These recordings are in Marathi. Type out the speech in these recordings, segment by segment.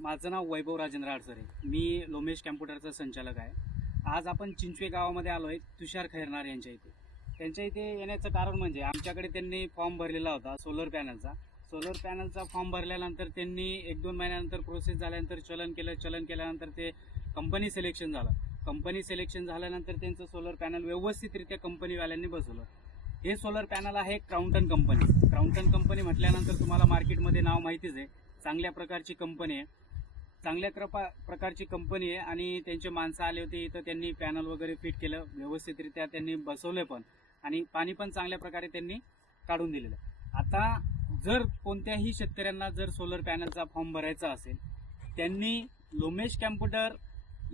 माझं नाव वैभव राजेंद्र आडसरे. मी लोमेश कॅम्प्युटरचा संचालक आहे. आज आपण चिंचवे गावामध्ये आलो आहे तुषार खैरनार यांच्या इथे. त्यांच्या इथे येण्याचं कारण म्हणजे आमच्याकडे त्यांनी फॉर्म भरलेला होता सोलर पॅनलचा. सोलर पॅनलचा फॉर्म भरल्यानंतर त्यांनी एक दोन महिन्यानंतर प्रोसेस झाल्यानंतर चलन केलं चलन केल्यानंतर ते कंपनी सिलेक्शन झालं. कंपनी सिलेक्शन झाल्यानंतर त्यांचं सोलर पॅनल व्यवस्थितरित्या कंपनीवाल्यांनी बसवलं. हे सोलर पॅनल आहे क्राउंटन कंपनी क्राउंटन कंपनी म्हटल्यानंतर तुम्हाला मार्केटमध्ये नाव माहितीच आहे. चांगल्या प्रकारची कंपनी आहे. चांगल्या कृपा प्रकारची कंपनी आहे आणि त्यांचे माणसं आले होते इथं त्यांनी पॅनल वगैरे फिट केलं व्यवस्थितरित्या त्यांनी बसवले पण. आणि पाणी पण चांगल्या प्रकारे त्यांनी काढून दिलेलं. आता जर कोणत्याही शेतकऱ्यांना जर सोलर पॅनलचा फॉर्म भरायचा असेल त्यांनी लोमेश कॅम्प्युटर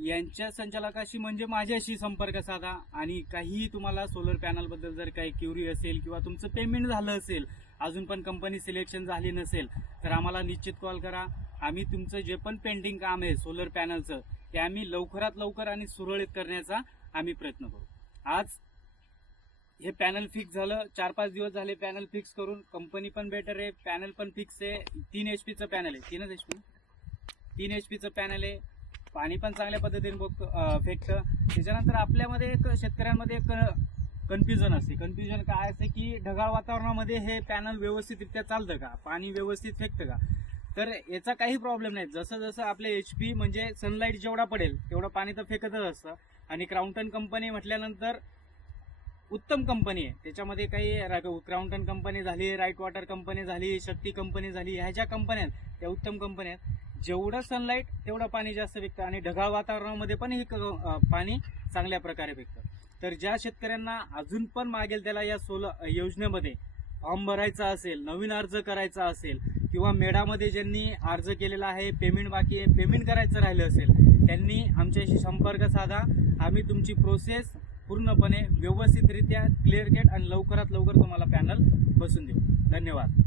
यांच्या संचालकाशी म्हणजे माझ्याशी संपर्क साधा आणि काहीही तुम्हाला सोलर पॅनलबद्दल जर काही क्युरी असेल किंवा तुमचं पेमेंट झालं असेल अजून पण कंपनी सिलेक्शन झाली नसेल तर आम्हाला निश्चित कॉल करा. आम्ही तुमचं जे पण पेंडिंग काम आहे सोलर पॅनलचं ते आम्ही लवकरात लवकर आणि सुरळीत करण्याचा आम्ही प्रयत्न करू. आज हे पॅनल फिक्स झालं चार पाच दिवस झाले पॅनल फिक्स करून कंपनी पण बेटर आहे पॅनल पण फिक्स आहे. तीन एच पीचं पॅनल आहे. तीनच एच पी तीन एच पीचं पॅनल आहे. पाणी पण चांगल्या पद्धतीने बघ फेकतं. त्याच्यानंतर आपल्यामध्ये एक शेतकऱ्यांमध्ये एक कन्फ्युजन असते. कन्फ्युजन काय असते की ढगाळ वातावरणामध्ये हे पॅनल व्यवस्थितरित्या चालतं का? पाणी व्यवस्थित फेकतं का? तर याचा काही प्रॉब्लेम नाही. जसं जसं आपले एच पी म्हणजे सनलाईट जेवढा पडेल तेवढं पाणी तर फेकतच असतं. आणि क्राउंटन कंपनी म्हटल्यानंतर उत्तम कंपनी आहे. त्याच्यामध्ये काही क्राउंटन कंपनी झाली राईट वॉटर कंपनी झाली शक्ती कंपनी झाली ह्या ज्या कंपन्या आहेत त्या उत्तम कंपन्या आहेत. जेवढं सनलाईट तेवढं पाणी जास्त फेकतं. आणि ढगाळ वातावरणामध्ये पण हे क- पाणी चांगल्या प्रकारे फेकतं. तर ज्या शेतकऱ्यांना अजून पण मागेल त्याला या सोलर योजनेमध्ये फॉर्म भरायचा असेल नवीन अर्ज करायचा असेल किंवा मेडामध्ये ज्यांनी अर्ज केलेला आहे पेमेंट बाकी आहे पेमेंट करायचं राहिलं असेल त्यांनी आमच्याशी संपर्क साधा. आम्ही तुमची प्रोसेस पूर्णपणे व्यवस्थितरित्या क्लिअर केट आणि लवकरात लवकर तुम्हाला पॅनल बसून देऊ. धन्यवाद.